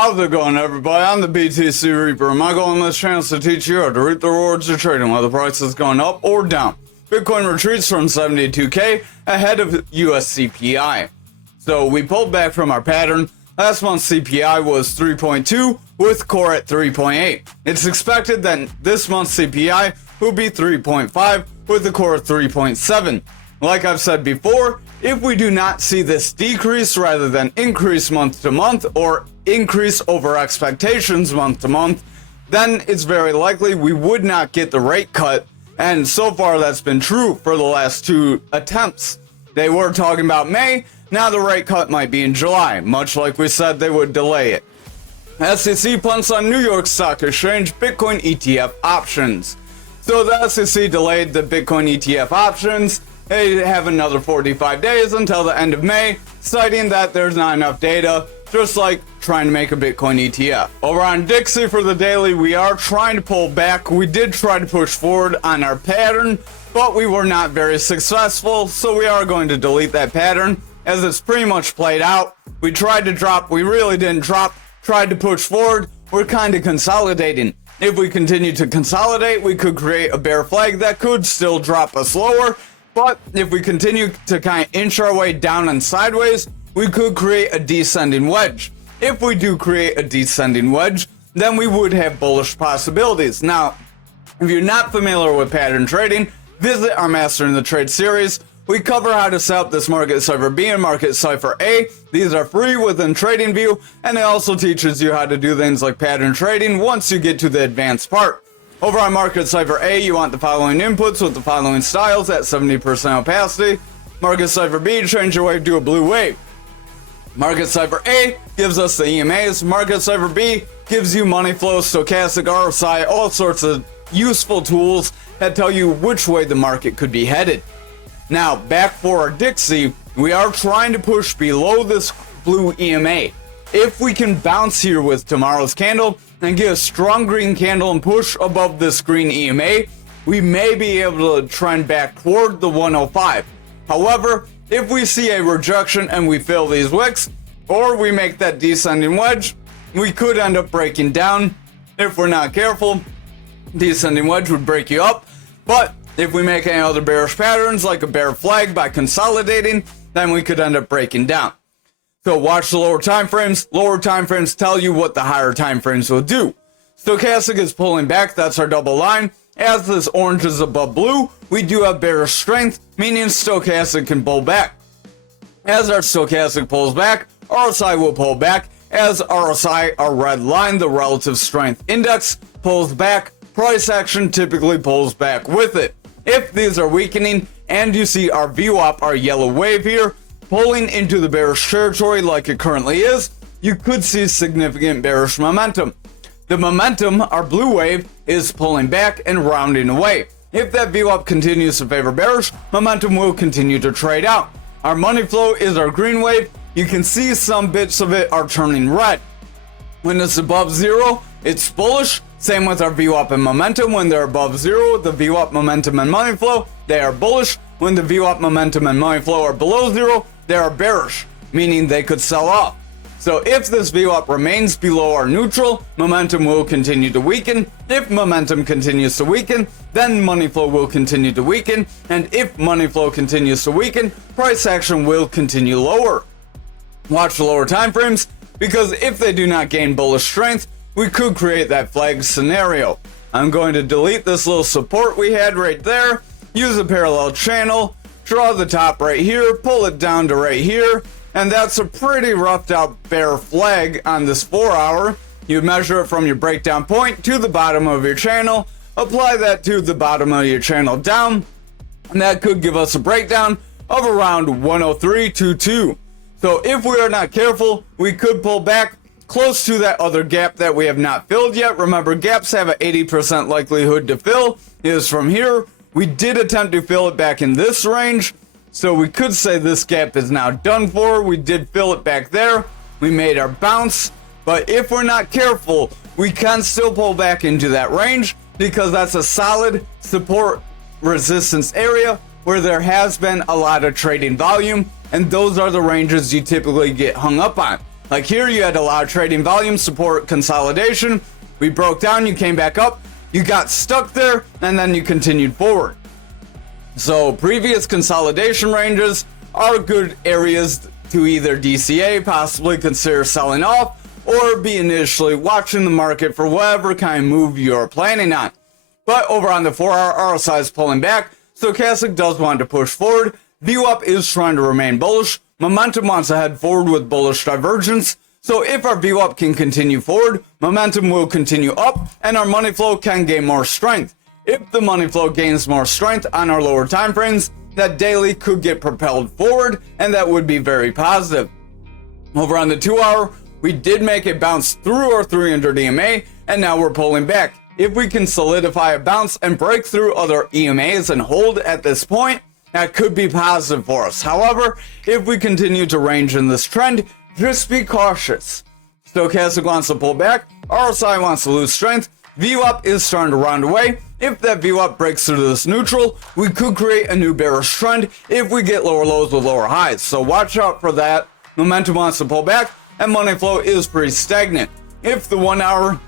How's it going, everybody? I'm the BTC Reaper, and my goal on this channel is to teach you how to reap the rewards of trading while the price is going up or down. Bitcoin retreats from 72K ahead of US CPI. So we pulled back from our pattern. Last month's CPI was 3.2 with core at 3.8. It's expected that this month's CPI will be 3.5 with the core at 3.7. Like I've said before, if we do not see this decrease rather than increase month to month or increase over expectations month to month, then it's very likely we would not get the rate cut. And so far that's been true for the last two attempts. They were talking about May, now the rate cut might be in July, much like we said they would delay it. SEC punts on New York Stock Exchange Bitcoin ETF options. So the SEC delayed the Bitcoin ETF options. They have another 45 days until the end of May, citing that there's not enough data, just like trying to make a Bitcoin ETF. Over on Dixie for the daily, we are trying to pull back. We did try to push forward on our pattern, but we were not very successful, so we are going to delete that pattern as it's pretty much played out. We tried to drop, we really didn't drop, tried to push forward, we're kind of consolidating. If we continue to consolidate, we could create a bear flag that could still drop us lower. But if we continue to kind of inch our way down and sideways, we could create a descending wedge. If we do create a descending wedge, then we would have bullish possibilities. Now, if you're not familiar with pattern trading, visit our Mastering the Trade series. We cover how to set up this Market Cipher B and Market Cipher A. These are free within TradingView, and it also teaches you how to do things like pattern trading once you get to the advanced part. Over on Market Cipher A, you want the following inputs with the following styles at 70% opacity. Market Cipher B, change your wave to a blue wave. Market Cipher A gives us the EMAs. Market Cipher B gives you money flow, stochastic, RSI, all sorts of useful tools that tell you which way the market could be headed. Now, back for our Dixie, we are trying to push below this blue EMA. If we can bounce here with tomorrow's candle and get a strong green candle and push above this green EMA, we may be able to trend back toward the 105. However, if we see a rejection and we fill these wicks, or we make that descending wedge, we could end up breaking down. If we're not careful, descending wedge would break you up. But if we make any other bearish patterns, like a bear flag by consolidating, then we could end up breaking down. So watch the lower time frames. Lower time frames tell you what the higher time frames will do. Stochastic is pulling back, that's our double line. As this orange is above blue, we do have bearish strength, meaning stochastic can pull back. As our stochastic pulls back, RSI will pull back. As RSI, our red line, the relative strength index, pulls back, price action typically pulls back with it. If these are weakening and you see our VWAP, our yellow wave here, pulling into the bearish territory like it currently is, you could see significant bearish momentum. The momentum, our blue wave, is pulling back and rounding away. If that VWAP continues to favor bearish, momentum will continue to trade out. Our money flow is our green wave. You can see some bits of it are turning red. When it's above zero, it's bullish. Same with our VWAP and momentum. When they're above zero, the VWAP, momentum, and money flow, they are bullish. When the VWAP, momentum, and money flow are below zero, they are bearish, meaning they could sell off. So if this VWAP remains below our neutral, momentum will continue to weaken. If momentum continues to weaken, then money flow will continue to weaken. And if money flow continues to weaken, price action will continue lower. Watch the lower time frames, because if they do not gain bullish strength, we could create that flag scenario. I'm going to delete this little support we had right there, use a parallel channel, draw the top right here, pull it down to right here, and that's a pretty roughed out bear flag on this 4 hour. You measure it from your breakdown point to the bottom of your channel, apply that to the bottom of your channel down, and that could give us a breakdown of around 103.22. So if we are not careful, we could pull back close to that other gap that we have not filled yet. Remember, gaps have an 80% likelihood to fill. It is from here. We did attempt to fill it back in this range, so we could say this gap is now done for. We did fill it back there. We made our bounce, but if we're not careful, we can still pull back into that range because that's a solid support resistance area where there has been a lot of trading volume, and those are the ranges you typically get hung up on. Like here, you had a lot of trading volume, support, consolidation. We broke down, you came back up, you got stuck there, and then you continued forward. So previous consolidation ranges are good areas to either DCA, possibly consider selling off, or be initially watching the market for whatever kind of move you're planning on. But over on the 4-hour, RSI is pulling back. Stochastic does want to push forward. VWAP is trying to remain bullish. Momentum wants to head forward with bullish divergence. So if our VWAP can continue forward, momentum will continue up, and our money flow can gain more strength. If the money flow gains more strength on our lower time frames, that daily could get propelled forward, and that would be very positive. Over on the 2-hour, we did make a bounce through our 300 EMA, and now we're pulling back. If we can solidify a bounce and break through other EMAs and hold at this point, that could be positive for us. However, if we continue to range in this trend, just be cautious. Stochastic wants to pull back, RSI wants to lose strength, VWAP is starting to round away. If that VWAP breaks through this neutral, we could create a new bearish trend if we get lower lows with lower highs. So watch out for that. Momentum wants to pull back, and money flow is pretty stagnant. If the 1-hour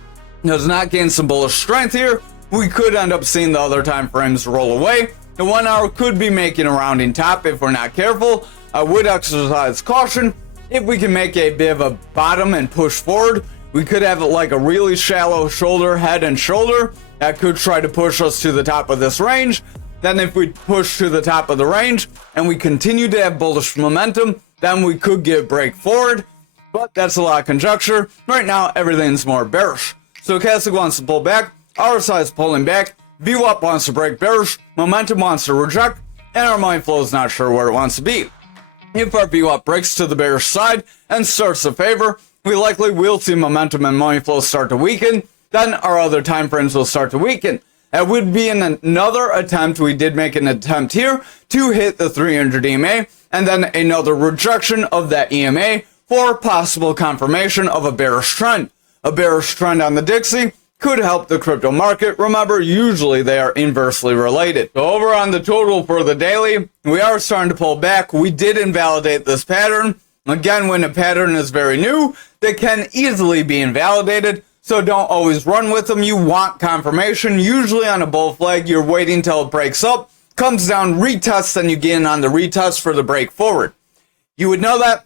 does not gain some bullish strength here, we could end up seeing the other time frames roll away. The 1-hour could be making a rounding top if we're not careful. I would exercise caution. If we can make a bit of a bottom and push forward, we could have like a really shallow shoulder, head and shoulder that could try to push us to the top of this range. Then if we push to the top of the range and we continue to have bullish momentum, then we could get a break forward. But that's a lot of conjecture. Right now, everything's more bearish. Stochastic wants to pull back, RSI is pulling back, VWAP wants to break bearish, momentum wants to reject, and our money flow is not sure where it wants to be. If our VWAP breaks to the bearish side and starts to favor, we likely will see momentum and money flow start to weaken. Then our other time frames will start to weaken. That would be another attempt. We did make an attempt here to hit the 300 EMA, and then another rejection of that EMA for possible confirmation of a bearish trend. A bearish trend on the Dixie could help the crypto market. Remember, usually they are inversely related. So over on the total for the daily, we are starting to pull back. We did invalidate this pattern. Again, when a pattern is very new, they can easily be invalidated. So don't always run with them. You want confirmation. Usually on a bull flag, you're waiting till it breaks up, comes down, retests, and you get in on the retest for the break forward. You would know that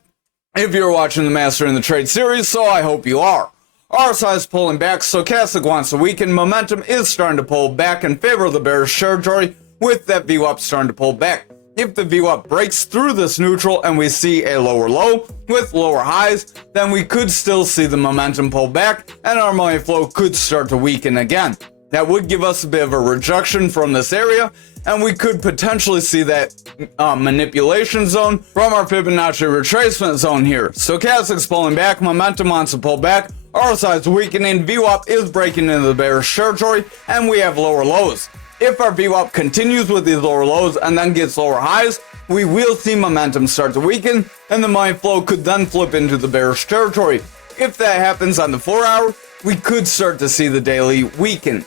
if you're watching the Master in the Trade series, so I hope you are. RSI is pulling back, Stochastic wants to weaken, momentum is starting to pull back in favor of the bearish territory, with that VWAP starting to pull back. If the VWAP breaks through this neutral and we see a lower low with lower highs, then we could still see the momentum pull back and our money flow could start to weaken again. That would give us a bit of a rejection from this area, and we could potentially see that manipulation zone from our Fibonacci retracement zone here. Stochastic's pulling back, momentum wants to pull back, RSI is weakening, VWAP is breaking into the bearish territory, and we have lower lows. If our VWAP continues with these lower lows and then gets lower highs, we will see momentum start to weaken, and the money flow could then flip into the bearish territory. If that happens on the 4-hour, we could start to see the daily weaken.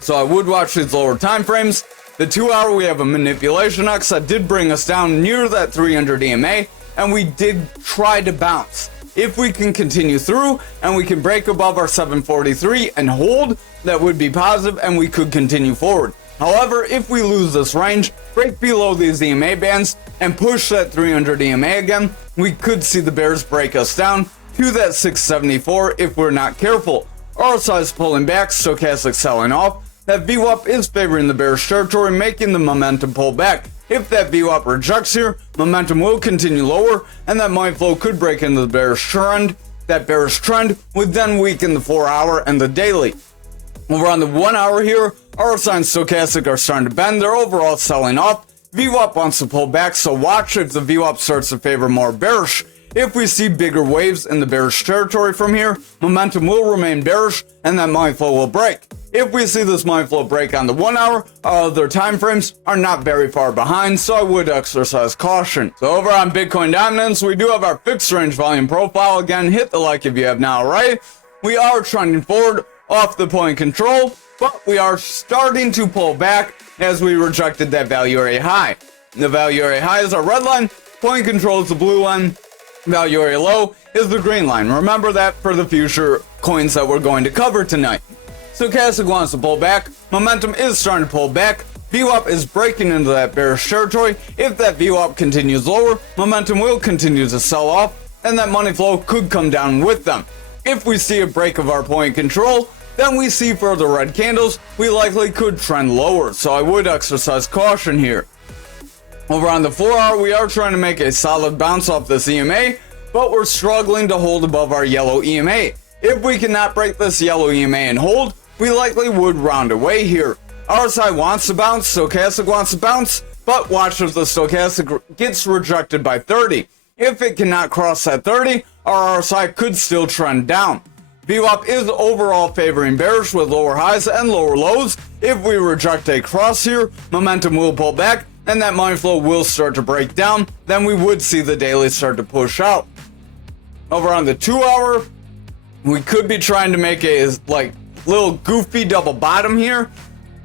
So I would watch these lower time frames. The 2-hour, we have a manipulation X that did bring us down near that 300 EMA, and we did try to bounce. If we can continue through and we can break above our 743 and hold, that would be positive and we could continue forward. However, if we lose this range, break below these EMA bands and push that 300 EMA again, we could see the bears break us down to that 674 if we're not careful. RSI is pulling back, Stochastic selling off. That VWAP is favoring the bearish territory, making the momentum pull back. If that VWAP rejects here, momentum will continue lower, and that money flow could break into the bearish trend. That bearish trend would then weaken the 4-hour and the daily. Over on the 1-hour here, RSI and Stochastic are starting to bend. They're overall selling off. VWAP wants to pull back, so watch if the VWAP starts to favor more bearish. If we see bigger waves in the bearish territory from here, momentum will remain bearish, and that money flow will break. If we see this money flow break on the 1-hour, our other time frames are not very far behind, so I would exercise caution. So over on Bitcoin dominance, we do have our fixed range volume profile. Again, hit the like if you have not already. We are trending forward off the point control, but we are starting to pull back as we rejected that value area high. The value area high is our red line, point control is the blue line. Value area low is the green line. Remember that for the future coins that we're going to cover tonight. Stochastic wants to pull back. Momentum is starting to pull back. VWAP is breaking into that bearish territory. If that VWAP continues lower, momentum will continue to sell off, and that money flow could come down with them. If we see a break of our point control, then we see further red candles, we likely could trend lower, so I would exercise caution here. Over on the 4-hour, we are trying to make a solid bounce off this EMA, but we're struggling to hold above our yellow EMA. If we cannot break this yellow EMA and hold, we likely would round away here. RSI wants to bounce, Stochastic wants to bounce, but watch if the Stochastic gets rejected by 30. If it cannot cross that 30, our RSI could still trend down. VWAP is overall favoring bearish with lower highs and lower lows. If we reject a cross here, momentum will pull back, and that money flow will start to break down. Then we would see the daily start to push out. Over on the 2-hour, we could be trying to make a little goofy double bottom here.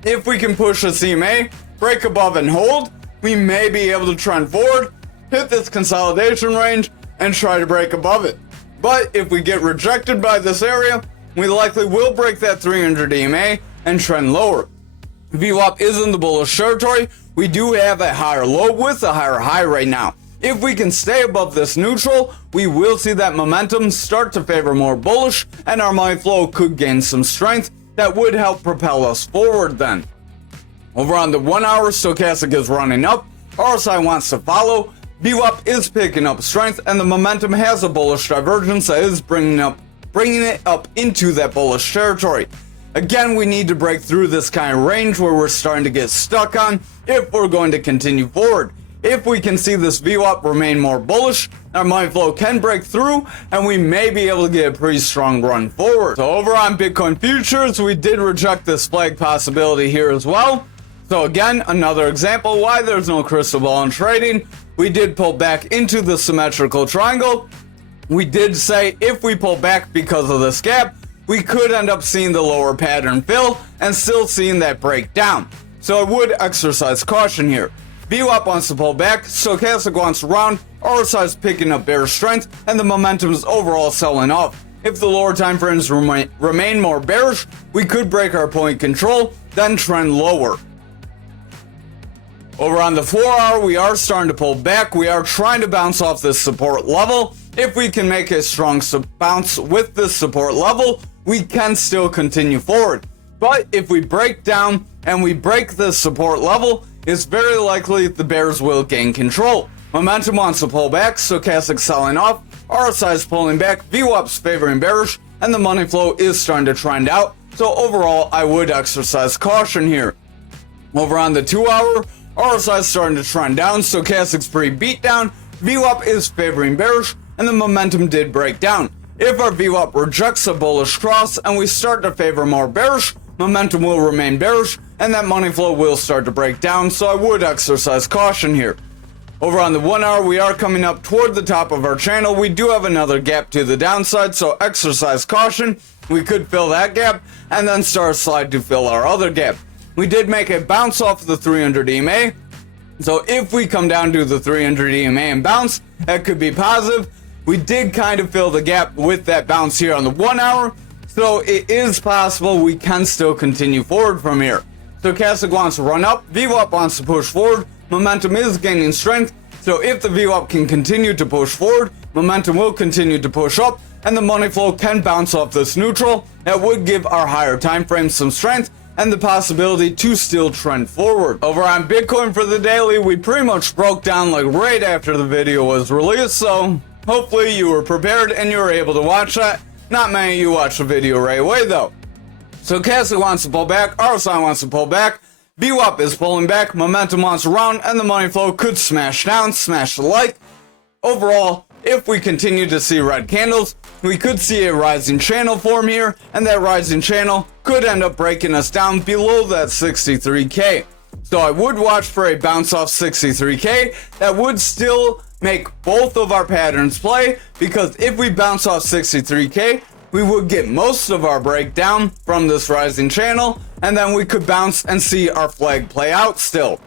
If we can push this EMA, break above and hold, we may be able to trend forward, hit this consolidation range, and try to break above it. But if we get rejected by this area, we likely will break that 300 EMA and trend lower. VWAP is in the bullish territory. We do have a higher low with a higher high right now. If we can stay above this neutral, we will see that momentum start to favor more bullish, and our money flow could gain some strength that would help propel us forward then. Over on the 1-hour, Stochastic is running up. RSI wants to follow. VWAP is picking up strength, and the momentum has a bullish divergence that is bringing it up into that bullish territory. Again, we need to break through this kind of range where we're starting to get stuck on if we're going to continue forward. If we can see this VWAP remain more bullish, our money flow can break through, and we may be able to get a pretty strong run forward. So over on Bitcoin futures, we did reject this flag possibility here as well. So again, another example why there's no crystal ball in trading. We did pull back into the symmetrical triangle. We did say if we pull back because of this gap, we could end up seeing the lower pattern fill and still seeing that breakdown. So I would exercise caution here. VWAP wants to pull back, Stochastic wants to round, RSI is picking up bearish strength, and the momentum is overall selling off. If the lower time frames remain more bearish, we could break our point control, then trend lower. Over on the 4-hour, we are starting to pull back. We are trying to bounce off this support level. If we can make a strong bounce with this support level, we can still continue forward. But if we break down and we break this support level, it's very likely the bears will gain control. Momentum wants to pull back, Stochastic selling off, RSI is pulling back, VWAP's favoring bearish, and the money flow is starting to trend out. So overall, I would exercise caution here. Over on the 2-hour, RSI is starting to trend down, Stochastic's pretty beat down, VWAP is favoring bearish, and the momentum did break down. If our VWAP rejects a bullish cross and we start to favor more bearish, momentum will remain bearish, and that money flow will start to break down, so I would exercise caution here. Over on the 1-hour, we are coming up toward the top of our channel. We do have another gap to the downside, so exercise caution. We could fill that gap and then start a slide to fill our other gap. We did make a bounce off the 300 EMA, so if we come down to the 300 EMA and bounce, that could be positive. We did kind of fill the gap with that bounce here on the 1-hour, so it is possible we can still continue forward from here. Stochastic wants to run up, VWAP wants to push forward, momentum is gaining strength, so if the VWAP can continue to push forward, momentum will continue to push up, and the money flow can bounce off this neutral. That would give our higher time frames some strength and the possibility to still trend forward. Over on Bitcoin for the daily, we pretty much broke down like right after the video was released, so hopefully you were prepared and you were able to watch that. Not many of you watched the video right away though. Stochastic wants to pull back, RSI wants to pull back, VWAP is pulling back, momentum wants to round, and the money flow could smash down, smash the like. Overall, if we continue to see red candles, we could see a rising channel form here, and that rising channel could end up breaking us down below that 63K. So I would watch for a bounce off 63K. That would still make both of our patterns play, because if we bounce off 63K, we would get most of our breakdown from this rising channel, and then we could bounce and see our flag play out still.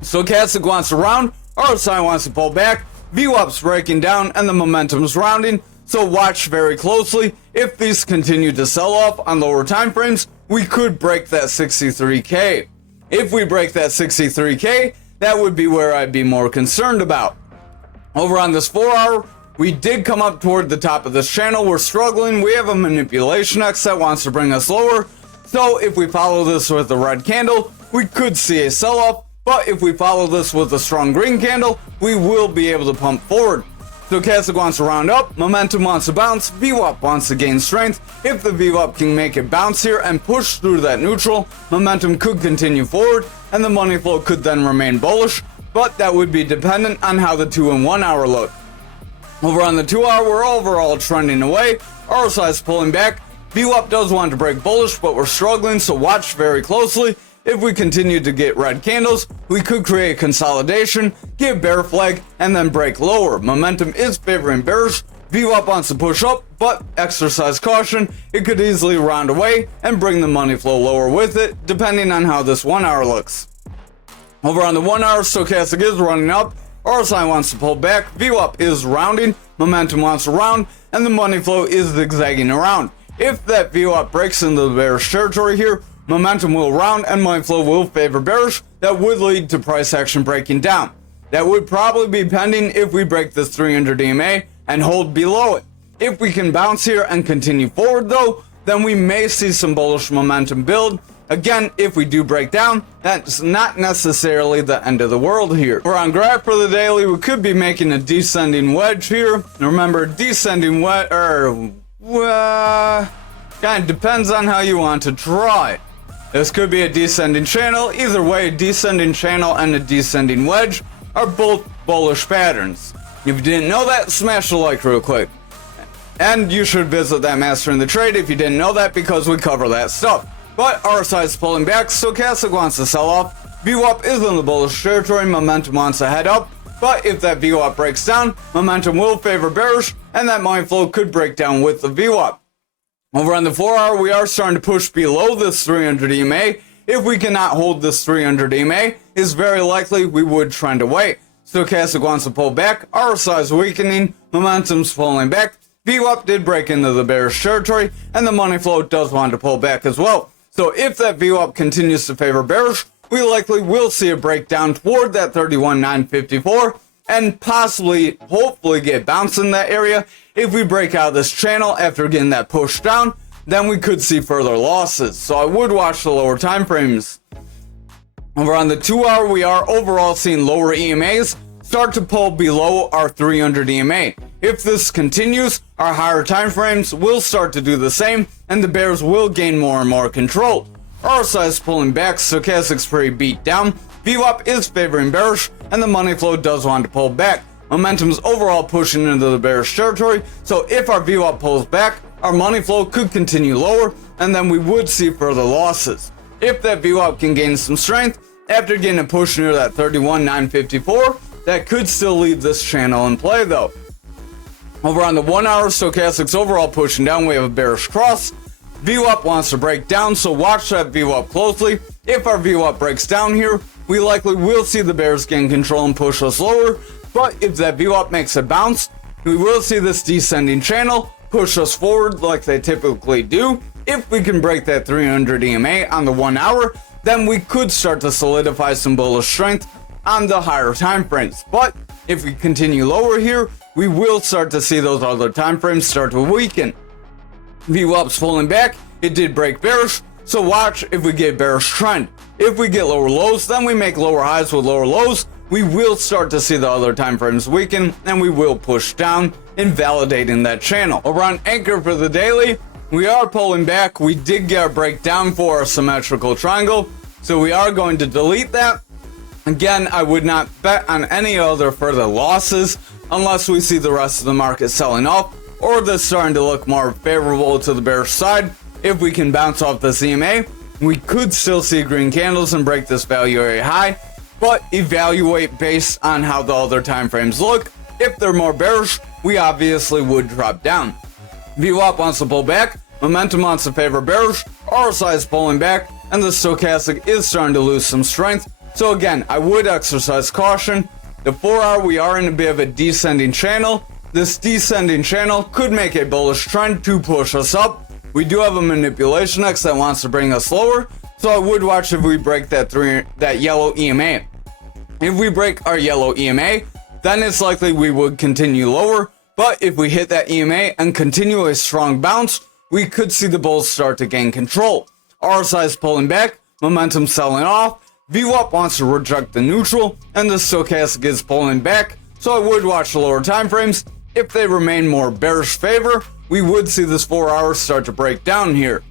Stochastic wants to round, RSI wants to pull back, VWAP's breaking down and the momentum's rounding, so watch very closely. If these continue to sell off on lower time frames, we could break that 63K. If we break that 63K, that would be where I'd be more concerned about. Over on this 4 hour, we did come up toward the top of this channel. We're struggling. We have a manipulation X that wants to bring us lower. So if we follow this with a red candle, we could see a sell-off. But if we follow this with a strong green candle, we will be able to pump forward. Stochastic wants to round up, momentum wants to bounce, VWAP wants to gain strength. If the VWAP can make it bounce here and push through that neutral, momentum could continue forward, and the money flow could then remain bullish, but that would be dependent on how the 2 and 1 hour look. Over on the 2 hour, we're overall trending away, RSI is pulling back, VWAP does want to break bullish, but we're struggling, so watch very closely. If we continue to get red candles, we could create consolidation, get a bear flag, and then break lower. Momentum is favoring bearish. VWAP wants to push up, but exercise caution. It could easily round away and bring the money flow lower with it, depending on how this 1 hour looks. Over on the 1 hour, stochastic is running up. RSI wants to pull back. VWAP is rounding. Momentum wants to round, and the money flow is zigzagging around. If that VWAP breaks into the bearish territory here, momentum will round and money flow will favor bearish. That would lead to price action breaking down. That would probably be pending if we break this 300 EMA and hold below it. If we can bounce here and continue forward though, then we may see some bullish momentum build. Again, if we do break down, that's not necessarily the end of the world here. We're on graph for the daily. We could be making a descending wedge here. Remember, descending wedge, kind of depends on how you want to draw it. This could be a descending channel. Either way, a descending channel and a descending wedge are both bullish patterns. If you didn't know that, smash the like real quick. And you should visit that Mastering the Trade if you didn't know that, because we cover that stuff. But RSI is pulling back, stochastic wants to sell off. VWAP is in the bullish territory, momentum wants to head up. But if that VWAP breaks down, momentum will favor bearish, and that money flow could break down with the VWAP. Over on the 4 hour, we are starting to push below this 300 EMA. If we cannot hold this 300 EMA, it's very likely we would trend away. Stochastic wants to pull back, RSI is weakening, momentum's pulling back. VWAP did break into the bearish territory, and the money flow does want to pull back as well. So if that VWAP continues to favor bearish, we likely will see a breakdown toward that 31,954 and possibly, hopefully, get bounced in that area. If we break out of this channel after getting that push down, then we could see further losses. So I would watch the lower time frames. Over on the 2 hour, we are overall seeing lower EMAs start to pull below our 300 EMA. If this continues, our higher time frames will start to do the same, and the bears will gain more and more control. RSI is pulling back, stochastic's pretty beat down, VWAP is favoring bearish, and the money flow does want to pull back. Momentum's overall pushing into the bearish territory, so if our VWAP pulls back, our money flow could continue lower, and then we would see further losses. If that VWAP can gain some strength, after getting a push near that 31,954, that could still leave this channel in play though. Over on the 1 hour, stochastic's overall pushing down, we have a bearish cross. VWAP wants to break down, so watch that VWAP closely. If our VWAP breaks down here, we likely will see the bears gain control and push us lower. But if that VWAP makes a bounce, we will see this descending channel push us forward like they typically do. If we can break that 300 EMA on the 1 hour, then we could start to solidify some bullish strength on the higher time frames. But if we continue lower here, we will start to see those other time frames start to weaken. VWAP's pulling back, it did break bearish, so watch if we get bearish trend. If we get lower lows, then we make lower highs with lower lows, we will start to see the other time frames weaken, and we will push down, invalidating that channel. Over on ankr for the daily, we are pulling back. We did get a breakdown for our symmetrical triangle, so we are going to delete that. Again, I would not bet on any other further losses unless we see the rest of the market selling off or this starting to look more favorable to the bearish side. If we can bounce off this EMA, we could still see green candles and break this value area high, but evaluate based on how the other time frames look. If they're more bearish, we obviously would drop down. VWAP wants to pull back, momentum wants to favor bearish, RSI is pulling back, and the stochastic is starting to lose some strength. So again, I would exercise caution. The 4-hour, we are in a bit of a descending channel. This descending channel could make a bullish trend to push us up. We do have a manipulation X that wants to bring us lower, so I would watch if we break that yellow EMA. If we break our yellow EMA, then it's likely we would continue lower, but if we hit that EMA and continue a strong bounce, we could see the bulls start to gain control. RSI is pulling back, momentum selling off, VWAP wants to reject the neutral, and the stochastic is pulling back, so I would watch the lower time frames. If they remain more bearish favor, we would see this 4-hour start to break down here.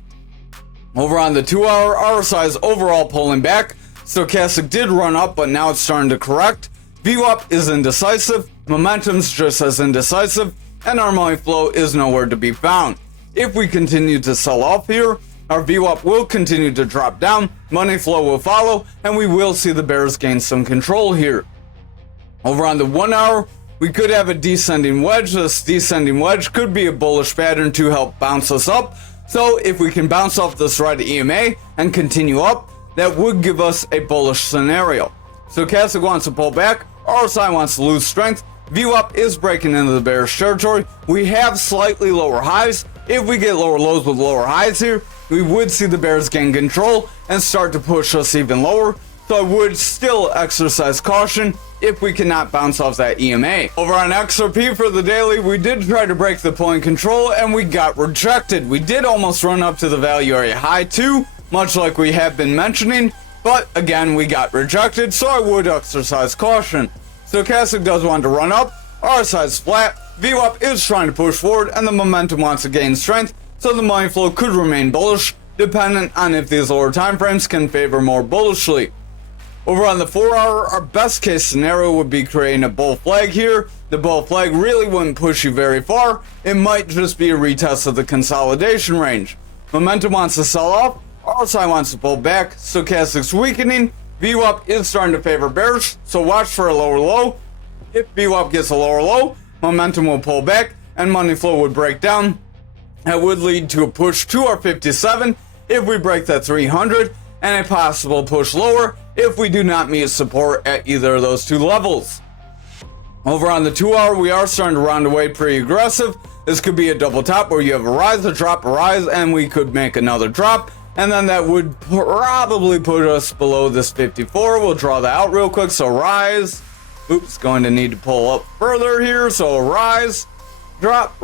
Over on the 2-hour, RSI is overall pulling back. Stochastic did run up, but now it's starting to correct. VWAP is indecisive, momentum's just as indecisive, and our money flow is nowhere to be found. If we continue to sell off here, our VWAP will continue to drop down, money flow will follow, and we will see the bears gain some control here. Over on the 1-hour, we could have a descending wedge. This descending wedge could be a bullish pattern to help bounce us up. So if we can bounce off this red EMA and continue up, that would give us a bullish scenario. Stochastic wants to pull back, RSI wants to lose strength, VWAP is breaking into the bearish territory. We have slightly lower highs. If we get lower lows with lower highs here, we would see the bears gain control and start to push us even lower. So I would still exercise caution if we cannot bounce off that EMA. Over on XRP for the daily, we did try to break the point control and we got rejected. We did almost run up to the value area high too, much like we have been mentioning, but again, we got rejected, so I would exercise caution. Stochastic does want to run up, RSI is flat, VWAP is trying to push forward, and the momentum wants to gain strength, so the money flow could remain bullish, dependent on if these lower time frames can favor more bullishly. Over on the 4-hour, our best case scenario would be creating a bull flag here. The bull flag really wouldn't push you very far. It might just be a retest of the consolidation range. Momentum wants to sell off, RSI wants to pull back, stochastic's weakening, VWAP is starting to favor bearish, so watch for a lower low. If VWAP gets a lower low, momentum will pull back and money flow would break down. That would lead to a push to our 57 if we break that 300, and a possible push lower if we do not meet support at either of those two levels. Over on the 2-hour, we are starting to round away pretty aggressive. This could be a double top where you have a rise, a drop, a rise, and we could make another drop, and then that would probably put us below this 54. We'll draw that out real quick. So rise, oops, going to need to pull up further here. So rise, drop,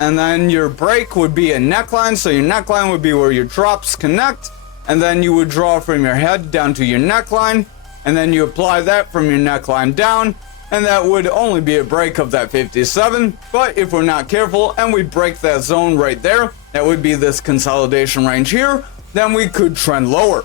and then your break would be a neckline. So your neckline would be where your drops connect, and then you would draw from your head down to your neckline, and then you apply that from your neckline down, and that would only be a break of that 57. But if we're not careful and we break that zone right there, that would be this consolidation range here, then we could trend lower.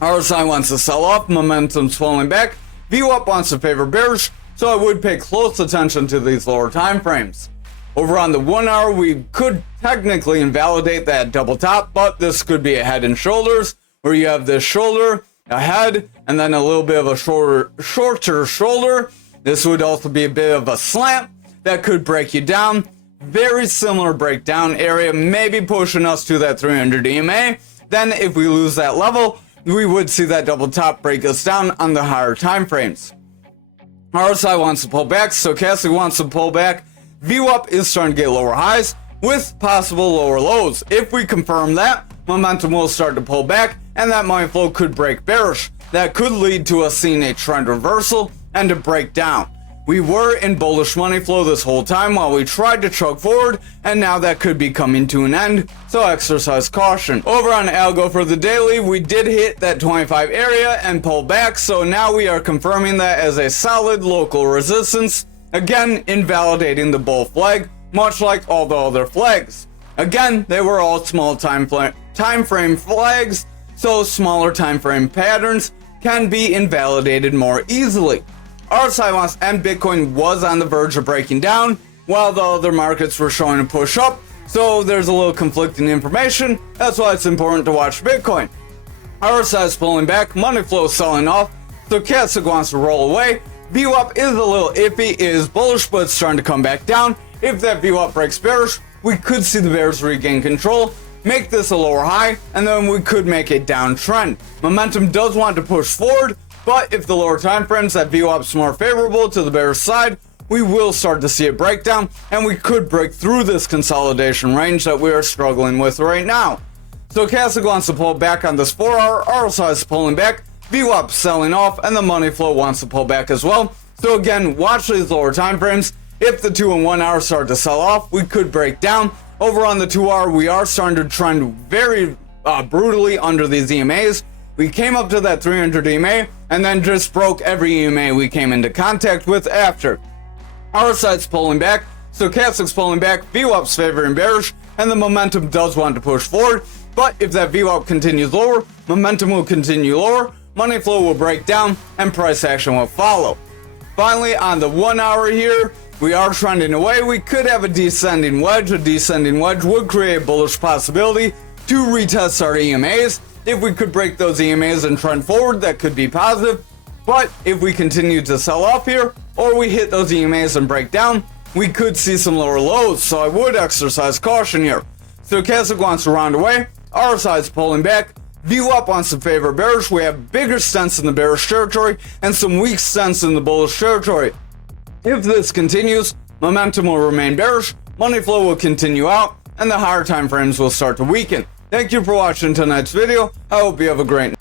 RSI wants to sell off, momentum's falling back, VWAP wants to favor bearish, so I would pay close attention to these lower time frames. Over on the 1-hour, we could technically invalidate that double top, but this could be a head and shoulders, where you have this shoulder, a head, and then a little bit of a shorter shoulder. This would also be a bit of a slant that could break you down. Very similar breakdown area, maybe pushing us to that 300 EMA. Then if we lose that level, we would see that double top break us down on the higher time frames. RSI wants to pull back, stochastic wants to pull back. VWAP is starting to get lower highs with possible lower lows. If we confirm that, momentum will start to pull back and that money flow could break bearish. That could lead to us seeing a trend reversal and a breakdown. We were in bullish money flow this whole time while we tried to chug forward, and now that could be coming to an end, so exercise caution. Over on algo for the daily, we did hit that 25 area and pull back, so now we are confirming that as a solid local resistance, again invalidating the bull flag, much like all the other flags. Again, they were all small time frame flags, so smaller time frame patterns can be invalidated more easily. RSI wants and Bitcoin was on the verge of breaking down, while the other markets were showing a push up, so there's a little conflicting information. That's why it's important to watch Bitcoin. RSI is pulling back, money flow is selling off, stochastic wants to roll away. VWAP is a little iffy, it is bullish, but it's starting to come back down. If that VWAP breaks bearish, we could see the bears regain control, make this a lower high, and then we could make a downtrend. Momentum does want to push forward, But if the lower time frames that VWAP's more favorable to the bearish side, we will start to see a breakdown, and we could break through this consolidation range that we are struggling with right now. Stochastic wants to pull back on this 4-hour, RSI is pulling back, VWAP selling off, and the money flow wants to pull back as well. So again, watch these lower time frames. If the 2 and 1 hour start to sell off, we could break down. Over on the 2 hour, we are starting to trend very brutally under these EMAs. We came up to that 300 EMA and then just broke every EMA we came into contact with after. RSI's pulling back, Stochastic's pulling back, VWAP's favoring bearish, and the momentum does want to push forward. But if that VWAP continues lower, momentum will continue lower, money flow will break down, and price action will follow. Finally, on the 1 hour here, we are trending away. We could have a descending wedge. A descending wedge would create a bullish possibility to retest our EMAs. If we could break those EMAs and trend forward, that could be positive. But if we continue to sell off here, or we hit those EMAs and break down, we could see some lower lows, so I would exercise caution here. Stochastic wants to round away, RSI is pulling back, VWAP wants to favor bearish. We have bigger stents in the bearish territory and some weak stents in the bullish territory. If this continues, momentum will remain bearish, money flow will continue out, and the higher time frames will start to weaken. Thank you for watching tonight's video. I hope you have a great night.